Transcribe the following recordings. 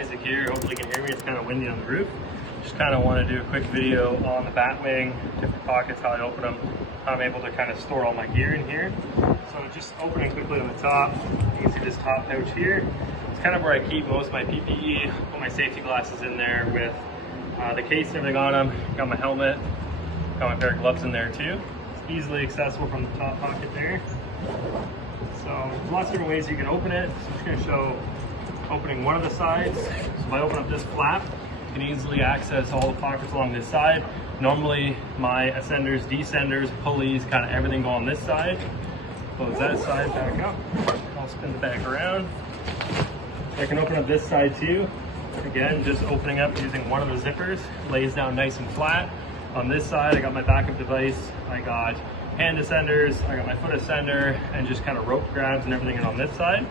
Isaac here. Hopefully you can hear me. It's kind of windy on the roof. Just kind of want to do a quick video on the Batwing, different pockets, how I open them, how I'm able to kind of store all my gear in here. So just opening quickly on the top, you can see this top pouch here. It's kind of where I keep most of my PPE, put my safety glasses in there with the case and everything on them. Got my helmet, got my pair of gloves in there too. It's easily accessible from the top pocket there. So there's lots of different ways you can open it. So I'm just going to show opening one of the sides. So if I open up this flap, you can easily access all the pockets along this side. Normally my ascenders, descenders, pulleys, kind of everything go on this side. Close that side back up. I'll spin the bag around. I can open up this side too. Again, just opening up using one of the zippers. Lays down nice and flat. On this side, I got my backup device. I got hand ascenders, I got my foot ascender, and just kind of rope grabs and everything in on this side.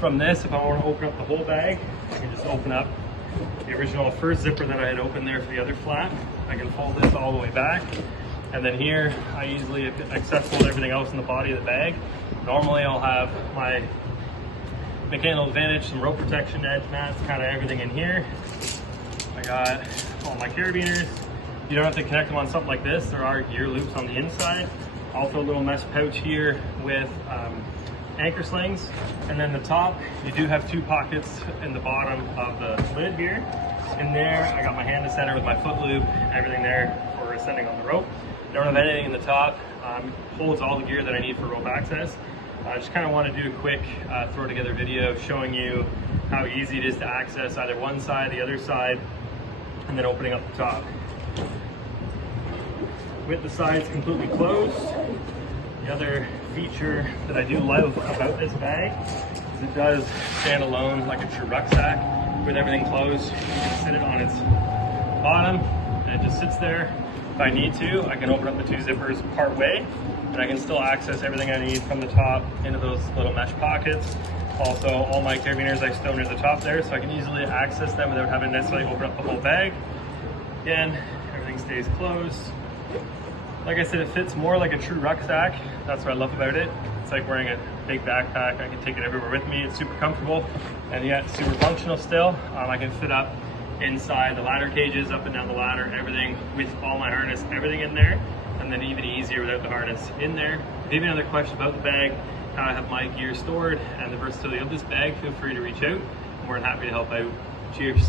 From this, if I want to open up the whole bag, I can just open up the original first zipper that I had opened there for the other flap. I can fold this all the way back. And then here, I easily accessible to everything else in the body of the bag. Normally I'll have my mechanical advantage, some rope protection, edge mats, kind of everything in here. I got all my carabiners. You don't have to connect them on something like this. There are gear loops on the inside. Also a little mesh pouch here with anchor slings. And then the top, you do have two pockets in the bottom of the lid here. In there, I got my hand ascender with my foot loop, everything there for ascending on the rope. Don't have anything in the top. Holds all the gear that I need for rope access. I just kind of want to do a quick throw together video showing you how easy it is to access either one side, the other side, and then opening up the top. With the sides completely closed, the other feature that I do love about this bag is it does stand alone like a true rucksack. With everything closed, you can sit it on its bottom and it just sits there. If I need to, I can open up the two zippers part way and I can still access everything I need from the top into those little mesh pockets. Also, all my carabiners I stow near the top there, so I can easily access them without having to necessarily open up the whole bag. Again, everything stays closed. Like I said, it fits more like a true rucksack. That's what I love about it. It's like wearing a big backpack. I can take it everywhere with me. It's super comfortable and yet super functional still. I can fit up inside the ladder cages, up and down the ladder, everything with all my harness, everything in there. And then even easier without the harness in there. If you have any other questions about the bag, how I have my gear stored, and the versatility of this bag, feel free to reach out. I'm more than happy to help out. Cheers.